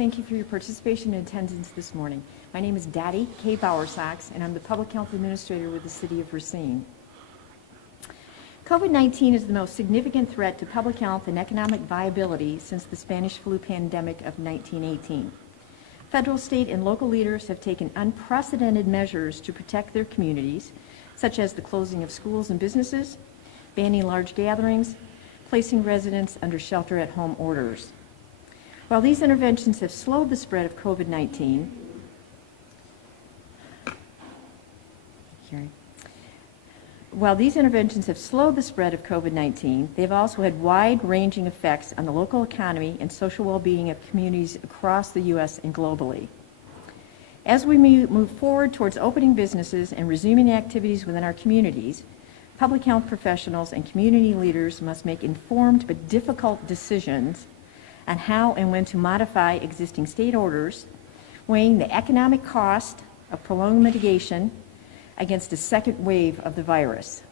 Thank you for your participation and attendance this morning. My name is Dottie K. Bowersox, and I'm the Public Health Administrator with the City of Racine. COVID-19 is the most significant threat to public health and economic viability since the Spanish flu pandemic of 1918. Federal, state, and local leaders have taken unprecedented measures to protect their communities, such as the closing of schools and businesses, banning large gatherings, placing residents under shelter-at-home orders. While these interventions have slowed the spread of COVID-19, they've also had wide-ranging effects on the local economy and social well-being of communities across the U.S. and globally. As we move forward towards opening businesses and resuming activities within our communities, public health professionals and community leaders must make informed but difficult decisions on how and when to modify existing state orders, weighing the economic cost of prolonged mitigation against a second wave of the virus.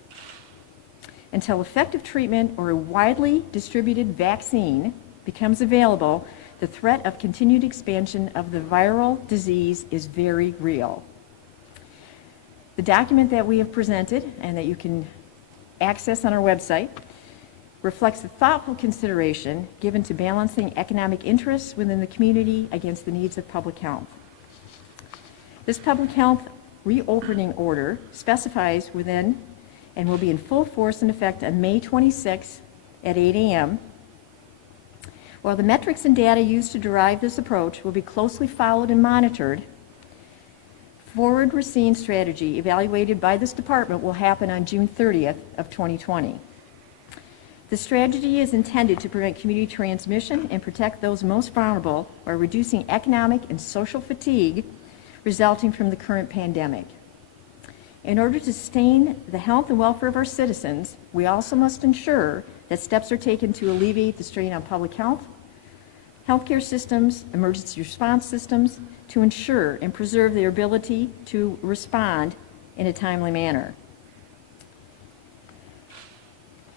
Until effective treatment or a widely distributed vaccine becomes available, the threat of continued expansion of the viral disease is very real. The document that we have presented and that you can access on our website reflects the thoughtful consideration given to balancing economic interests within the community against the needs of public health. This public health reopening order specifies within and will be in full force and effect on May 26 at 8 a.m. While the metrics and data used to derive this approach will be closely followed and monitored, forward Racine strategy evaluated by this department will happen on June 30th of 2020. The strategy is intended to prevent community transmission and protect those most vulnerable while reducing economic and social fatigue resulting from the current pandemic. In order to sustain the health and welfare of our citizens, we also must ensure that steps are taken to alleviate the strain on public health, healthcare systems, emergency response systems, to ensure and preserve their ability to respond in a timely manner.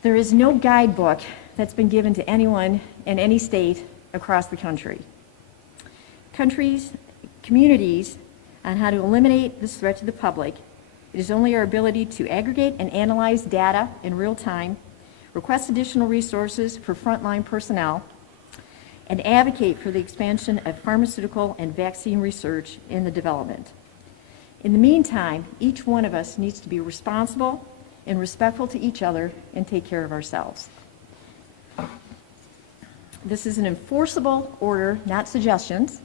There is no guidebook that's been given to anyone in any state across the country. Communities on how to eliminate this threat to the public. It is only our ability to aggregate and analyze data in real time, request additional resources for frontline personnel, and advocate for the expansion of pharmaceutical and vaccine research in the development. In the meantime, each one of us needs to be responsible and respectful to each other and take care of ourselves. This is an enforceable order, not suggestions.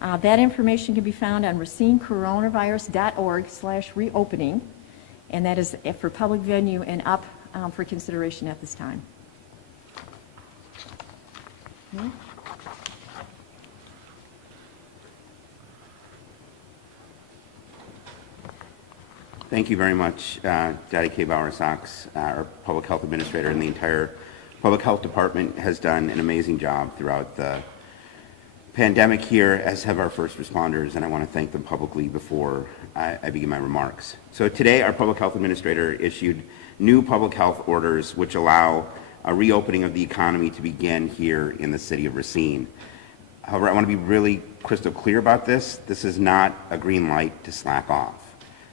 That information can be found on racinecoronavirus.org/reopening, and that is for public venue and up for consideration at this time. Okay. Thank you very much, Dottie K. Bowersox. Our Public Health Administrator and the entire Public Health Department has done an amazing job throughout the pandemic here, as have our first responders, and I want to thank them publicly before I begin my remarks. So today, our Public Health Administrator issued new public health orders which allow a reopening of the economy to begin here in the City of Racine. However, I want to be really crystal clear about this. This is not a green light to slack off.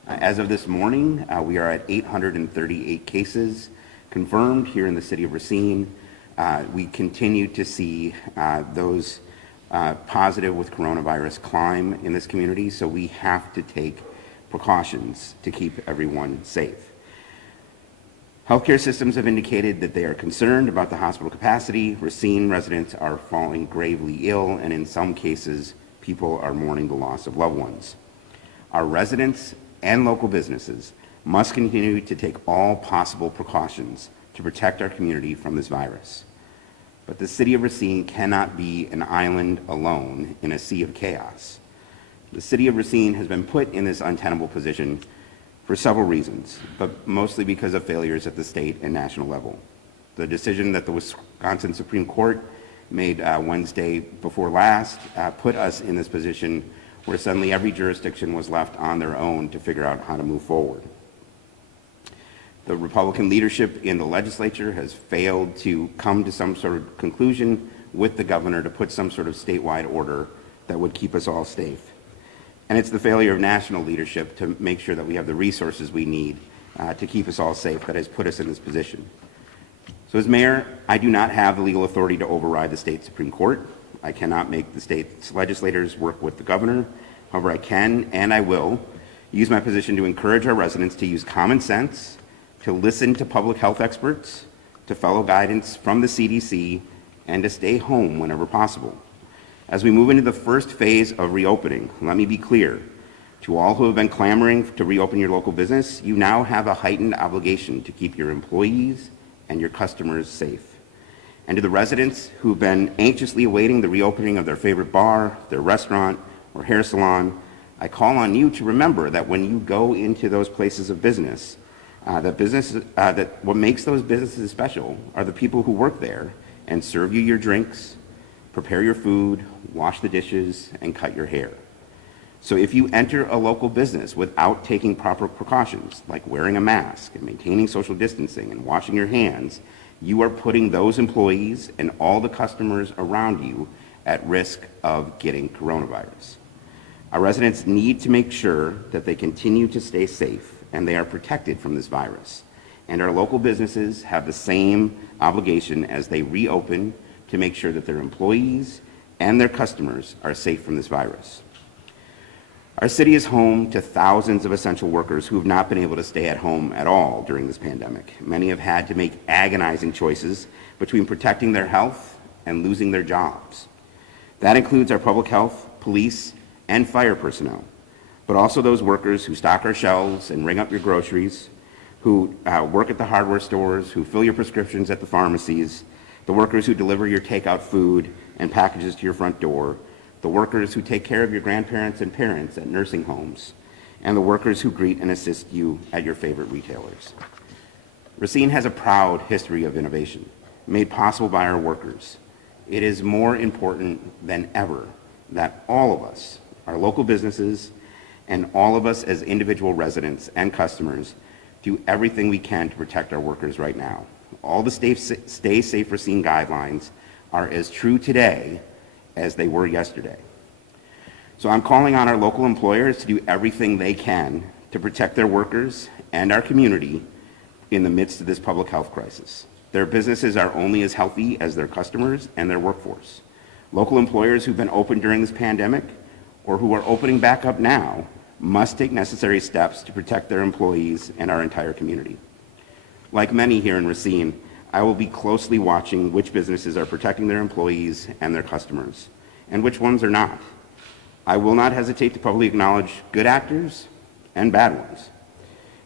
As of this morning, we are at 838 cases confirmed here in the City of Racine. We continue to see those positive with coronavirus climb in this community, so we have to take precautions to keep everyone safe. Healthcare systems have indicated that they are concerned about the hospital capacity. Racine residents are falling gravely ill, and in some cases, people are mourning the loss of loved ones. Our residents and local businesses must continue to take all possible precautions to protect our community from this virus. But the City of Racine cannot be an island alone in a sea of chaos. The City of Racine has been put in this untenable position for several reasons, but mostly because of failures at the state and national level. The decision that the Wisconsin Supreme Court made Wednesday before last put us in this position where suddenly every jurisdiction was left on their own to figure out how to move forward. The Republican leadership in the legislature has failed to come to some sort of conclusion with the governor to put some sort of statewide order that would keep us all safe. And it's the failure of national leadership to make sure that we have the resources we need to keep us all safe that has put us in this position. So as mayor, I do not have the legal authority to override the state Supreme Court. I cannot make the state's legislators work with the governor. However, I can and I will use my position to encourage our residents to use common sense, to listen to public health experts, to follow guidance from the CDC, and to stay home whenever possible. As we move into the first phase of reopening, let me be clear. To all who have been clamoring to reopen your local business, you now have a heightened obligation to keep your employees and your customers safe. And to the residents who've been anxiously awaiting the reopening of their favorite bar, their restaurant, or hair salon, I call on you to remember that when you go into those places of business, that what makes those businesses special are the people who work there and serve you your drinks, prepare your food, wash the dishes, and cut your hair. So if you enter a local business without taking proper precautions, like wearing a mask and maintaining social distancing and washing your hands, you are putting those employees and all the customers around you at risk of getting coronavirus. Our residents need to make sure that they continue to stay safe and they are protected from this virus. And our local businesses have the same obligation as they reopen to make sure that their employees and their customers are safe from this virus. Our city is home to thousands of essential workers who have not been able to stay at home at all during this pandemic. Many have had to make agonizing choices between protecting their health and losing their jobs. That includes our public health, police, and fire personnel, but also those workers who stock our shelves and ring up your groceries, who work at the hardware stores, who fill your prescriptions at the pharmacies, the workers who deliver your takeout food and packages to your front door, the workers who take care of your grandparents and parents at nursing homes, and the workers who greet and assist you at your favorite retailers. Racine has a proud history of innovation made possible by our workers. It is more important than ever that all of us, our local businesses, and all of us as individual residents and customers do everything we can to protect our workers right now. All the Stay Safe Racine guidelines are as true today as they were yesterday. So I'm calling on our local employers to do everything they can to protect their workers and our community in the midst of this public health crisis. Their businesses are only as healthy as their customers and their workforce. Local employers who've been open during this pandemic or who are opening back up now must take necessary steps to protect their employees and our entire community. Like many here in Racine, I will be closely watching which businesses are protecting their employees and their customers, and which ones are not. I will not hesitate to publicly acknowledge good actors and bad ones.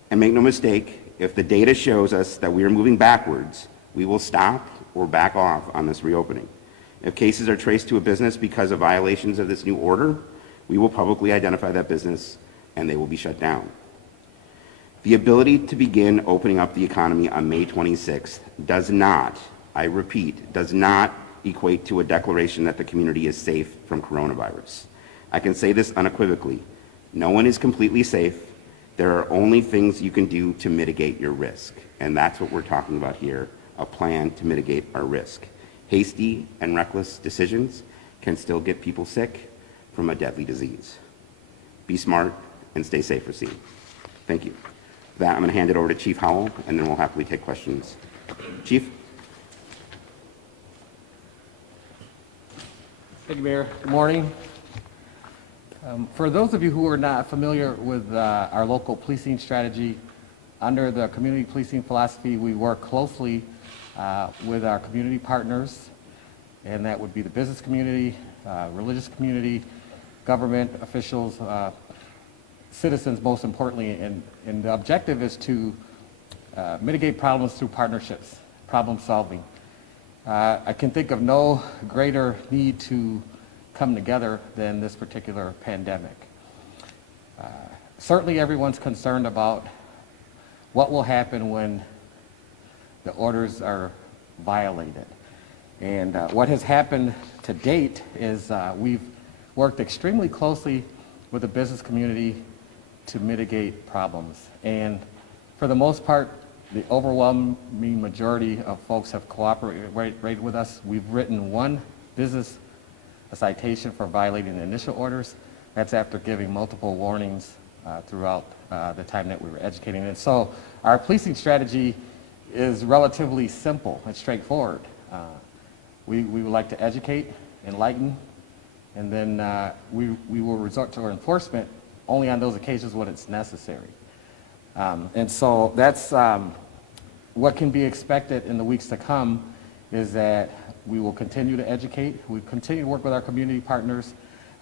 And make no mistake, if the data shows us that we are moving backwards, we will stop or back off on this reopening. If cases are traced to a business because of violations of this new order, we will publicly identify that business and they will be shut down. The ability to begin opening up the economy on May 26th does not, I repeat, does not equate to a declaration that the community is safe from coronavirus. I can say this unequivocally. No one is completely safe. There are only things you can do to mitigate your risk. And that's what we're talking about here, a plan to mitigate our risk. Hasty and reckless decisions can still get people sick from a deadly disease. Be smart and stay safe, Racine. Thank you. With that, I'm going to hand it over to Chief Howell, and then we'll happily take questions. Chief? Thank you, Mayor. Good morning. For those of you who are not familiar with our local policing strategy, under the community policing philosophy, we work closely with our community partners, and that would be the business community, religious community, government officials, citizens most importantly, and the objective is to mitigate problems through partnerships, problem solving. I can think of no greater need to come together than this particular pandemic. Certainly everyone's concerned about what will happen when the orders are violated. And what has happened to date is we've worked extremely closely with the business community to mitigate problems. And for the most part, the overwhelming majority of folks have cooperated with us. We've written one business a citation for violating the initial orders. That's after giving multiple warnings throughout the time that we were educating. And so our policing strategy is relatively simple and straightforward. We would like to educate, enlighten, and then we will resort to enforcement only on those occasions when it's necessary. And so that's what can be expected in the weeks to come, is that we will continue to educate, we continue to work with our community partners,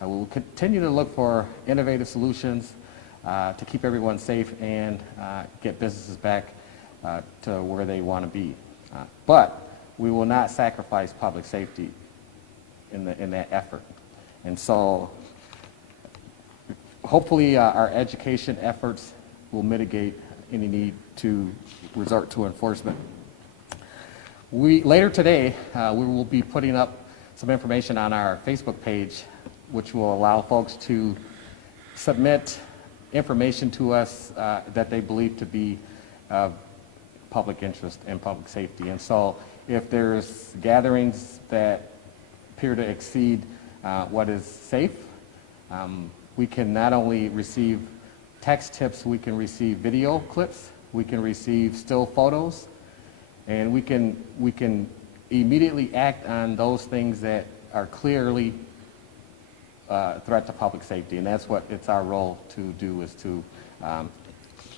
we will continue to look for innovative solutions to keep everyone safe and get businesses back to where they want to be. But we will not sacrifice public safety in that effort. And so hopefully our education efforts will mitigate any need to resort to enforcement. Later today, we will be putting up some information on our Facebook page, which will allow folks to submit information to us that they believe to be of public interest and public safety. And so if there's gatherings that appear to exceed what is safe, we can not only receive text tips, we can receive video clips, we can receive still photos, and we can immediately act on those things that are clearly a threat to public safety. And that's what it's our role to do, is to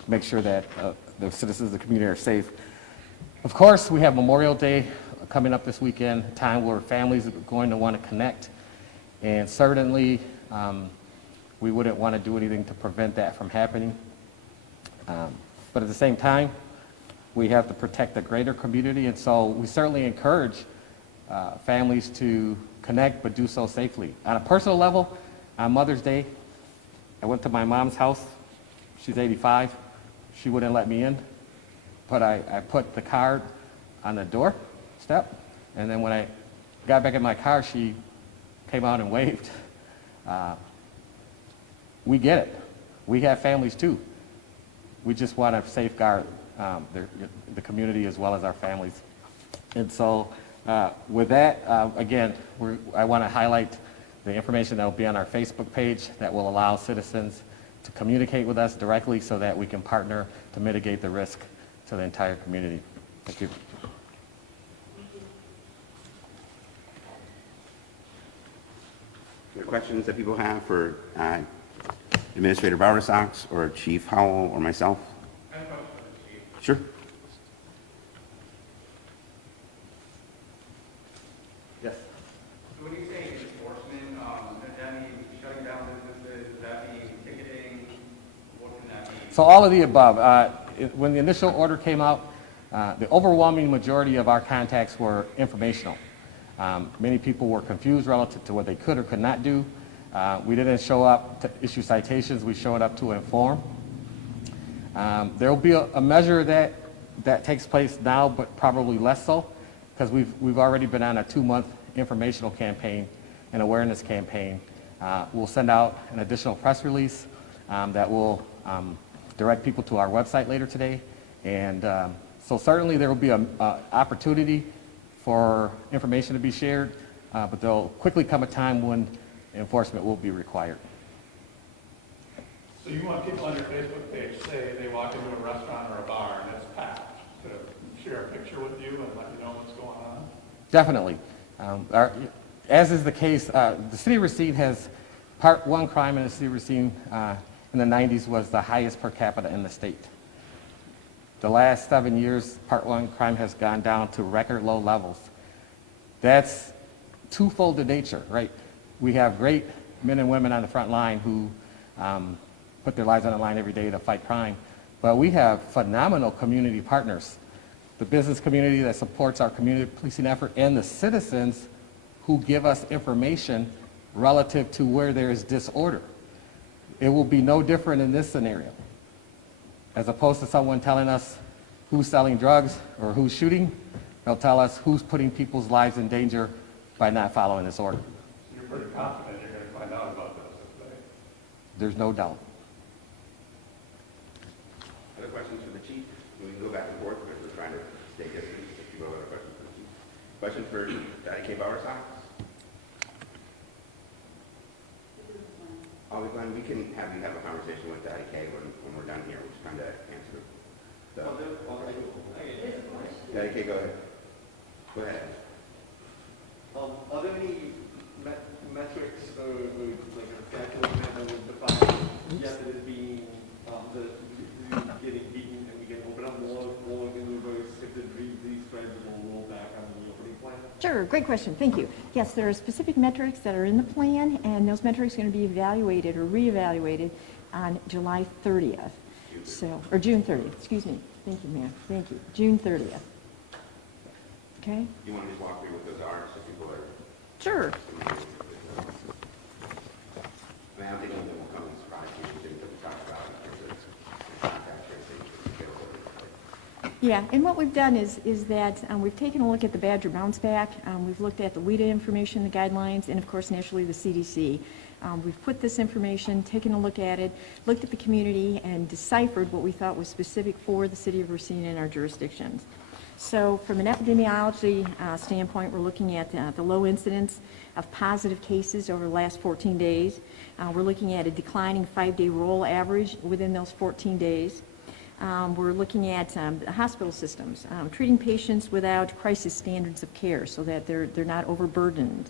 make sure that the citizens of the community are safe. Of course, we have Memorial Day coming up this weekend, a time where families are going to want to connect, and certainly we wouldn't want to do anything to prevent that from happening. But at the same time, we have to protect the greater community, and so we certainly encourage families to connect, but do so safely. On a personal level, on Mother's Day, I went to my mom's house. She's 85. She wouldn't let me in, but I put the card on the doorstep, and then when I got back in my car, she came out and waved. We get it. We have families too. We just want to safeguard the community as well as our families. And so with that, again, I want to highlight the information that will be on our Facebook page that will allow citizens to communicate with us directly so that we can partner to mitigate the risk to the entire community. Thank you. Are there questions that people have for Administrator Bowersox or Chief Howell or myself? I have a question for the chief. Sure. Yes. So when you say enforcement, does that mean shutting down businesses? Does that mean ticketing? What can that mean? So all of the above. When the initial order came out, the overwhelming majority of our contacts were informational. Many people were confused relative to what they could or could not do. We didn't show up to issue citations, we showed up to inform. There will be a measure that takes place now, but probably less so, because we've already been on a 2-month informational campaign and awareness campaign. We'll send out an additional press release that will direct people to our website later today. And so certainly there will be an opportunity for information to be shared, but there'll quickly come a time when enforcement will be required. So you want people on your Facebook page, say they walk into a restaurant or a bar and it's packed, to share a picture with you and let you know what's going on? Definitely. As is the case, the City of Racine has Part 1 crime in the City of Racine in the 90s was the highest per capita in the state. The last 7 years, Part 1 crime has gone down to record low levels. That's twofold in nature, right? We have great men and women on the front line who put their lives on the line every day to fight crime, but we have phenomenal community partners. The business community that supports our community policing effort, and the citizens who give us information relative to where there is disorder. It will be no different in this scenario. As opposed to someone telling us who's selling drugs or who's shooting, they'll tell us who's putting people's lives in danger by not following this order. So you're pretty confident you're going to find out about this today? There's no doubt. Other questions for the chief? We can go back and forth, but we're trying to stay distant. If people have other questions for the chief. Questions for Daddy K. Bowersox? Glenn, we can have you have a conversation with Daddy K when we're done here. We're just trying to answer the... Daddy K, go ahead. Go ahead. Are there any metrics or like a calculation that would define, yes, it is being, getting beaten and we can open up more in reverse if the disease spreads, we'll roll back on the opening plan? Sure, great question, thank you. Yes, there are specific metrics that are in the plan, and those metrics are going to be evaluated or reevaluated on July 30th. So, or June 30th, excuse me. Thank you, ma'am. Thank you. June 30th. Okay? You want to just walk through what those are so people are... Sure. I mean, I don't think anything will come as a surprise to you, things that we talked about in terms of contact tracing. Yeah, and what we've done is that we've taken a look at the Badger bounce back. We've looked at the WIDA information, the guidelines, and of course, naturally, the CDC. We've put this information, taken a look at it, looked at the community, and deciphered what we thought was specific for the City of Racine and our jurisdictions. So from an epidemiology standpoint, we're looking at the low incidence of positive cases over the last 14 days. We're looking at a declining 5-day roll average within those 14 days. We're looking at the hospital systems, treating patients without crisis standards of care so that they're not overburdened.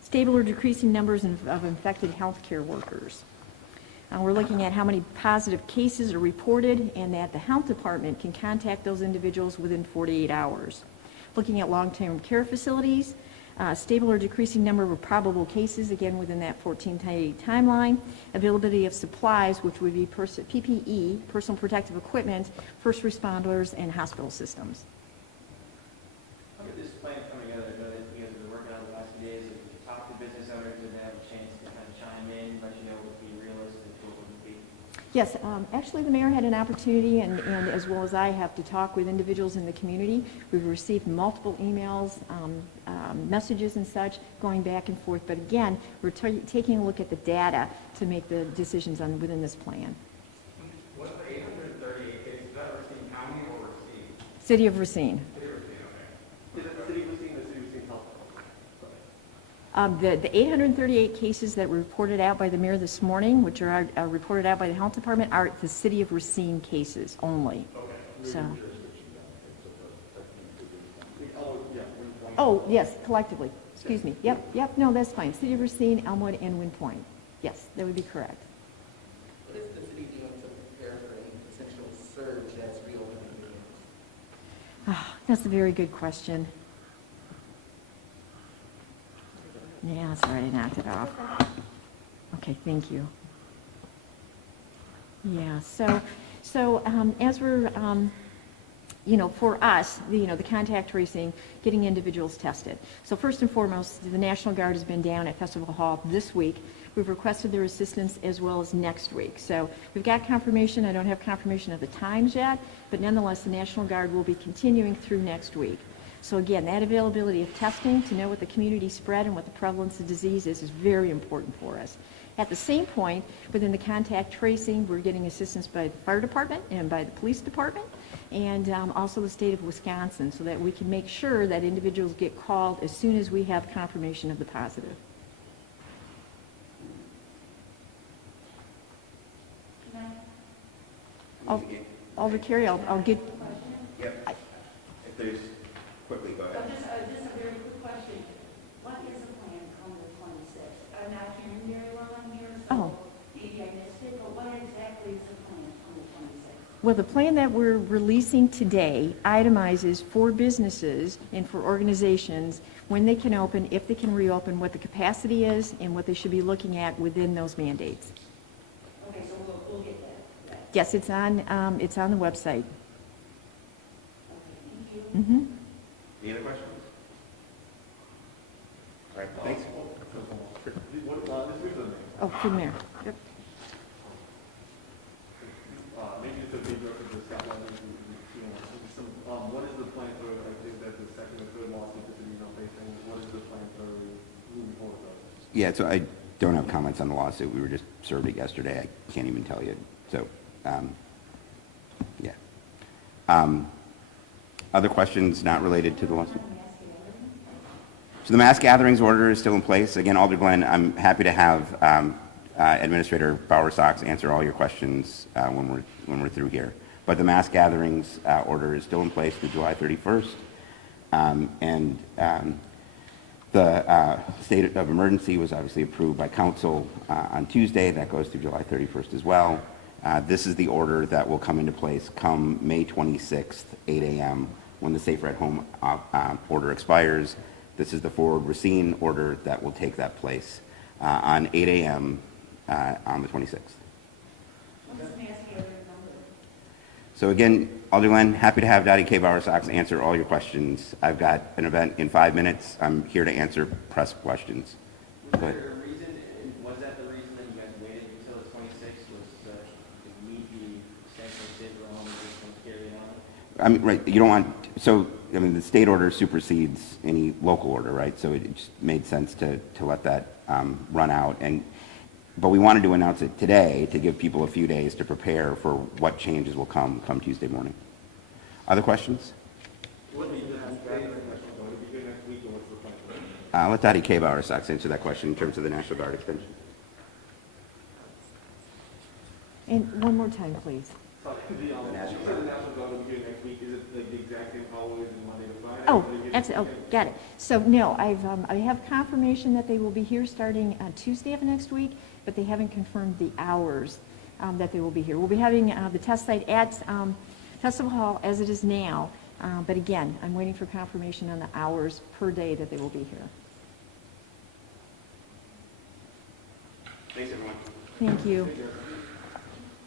Stable or decreasing numbers of infected healthcare workers. We're looking at how many positive cases are reported and that the health department can contact those individuals within 48 hours. Looking at long-term care facilities, stable or decreasing number of probable cases, again within that 14-day timeline. Availability of supplies, which would be PPE, personal protective equipment, first responders, and hospital systems. How did this plan come together? I know that you guys have been working on it the last few days. Have you talked to business owners? Did they have a chance to kind of chime in, let you know what would be realistic, what wouldn't be? Yes, actually the mayor had an opportunity, and as well as I have, to talk with individuals in the community. We've received multiple emails, messages and such, going back and forth. But again, we're taking a look at the data to make the decisions on within this plan. What's the 838 cases? Is that Racine County or Racine? City of Racine. City of Racine, okay. Is it the city of Racine, the city of Racine Health? The 838 cases that were reported out by the mayor this morning, which are reported out by the health department, are the City of Racine cases only. Okay. So. Oh, yeah. Oh, yes, collectively. Excuse me. Yep, no, that's fine. City of Racine, Elmwood, and Wind Point. Yes, that would be correct. What is the city doing to prepare for any potential surge as reopening begins? That's a very good question. Yeah, sorry, I knocked it off. Okay, thank you. Yeah, so as we're, for us, the contact tracing, getting individuals tested. So first and foremost, the National Guard has been down at Festival Hall this week. We've requested their assistance as well as next week. So we've got confirmation. I don't have confirmation of the times yet, but nonetheless, the National Guard will be continuing through next week. So again, that availability of testing to know what the community spread and what the prevalence of disease is very important for us. At the same point, within the contact tracing, we're getting assistance by the fire department and by the police department, and also the state of Wisconsin, so that we can make sure that individuals get called as soon as we have confirmation of the positive. Alder Carey, I'll get... Yep. If there's... Quickly, go ahead. Just a very quick question. What is the plan on the 26th? I'm not hearing very well on here, so maybe I missed it, but what exactly is the plan on the 26th? Well, the plan that we're releasing today itemizes for businesses and for organizations when they can open, if they can reopen, what the capacity is, and what they should be looking at within those mandates. Okay, so we'll get that. Yes, it's on the website. Okay, thank you. Mm-hmm. Any other questions? All right, thanks. Oh, good mayor. Yep. Maybe it's a big record to stop on what is the plan for, I think that the second or third lawsuit that you're facing, what is the plan for moving forward? Yeah, so I don't have comments on the lawsuit. We were just served it yesterday. I can't even tell you. So, yeah. Other questions not related to the lawsuit? So the mass gatherings order is still in place. Again, Alder Glenn, I'm happy to have Administrator Bower-Sox answer all your questions when we're through here. But the mass gatherings order is still in place through July 31st. The state of emergency was obviously approved by council on Tuesday. That goes through July 31st as well. This is the order that will come into place come May 26th, 8 a.m., when the Safer at Home order expires. This is the forward Racine order that will take that place on 8 a.m. On the 26th. So again, Alderman, happy to have Dottie K. Bower-Sox answer all your questions. I've got an event in 5 minutes. I'm here to answer press questions. Was Go ahead. there a reason, and was that the reason that you guys waited until the 26th, was to meet the extension of Safer at Home and just carry on? I mean, right, you don't want, so, I mean, the state order supersedes any local order, right? So it just made sense to let that run out. But we wanted to announce it today to give people a few days to prepare for what changes will come Tuesday morning. Other questions? What do you have? Would it be good next week, or what's the plan? Let Dottie K. Bower-Sox answer that question in terms of the National Guard extension. And one more time, please. You said the National Guard will be here next week. Is it like the exact same holidays as Monday to Friday? Oh, absolutely. Oh, got it. So no, I have confirmation that they will be here starting Tuesday of next week, but they haven't confirmed the hours that they will be here. We'll be having the test site at Festival Hall as it is now, but again, I'm waiting for confirmation on the hours per day that they will be here. Thanks, everyone. Thank you.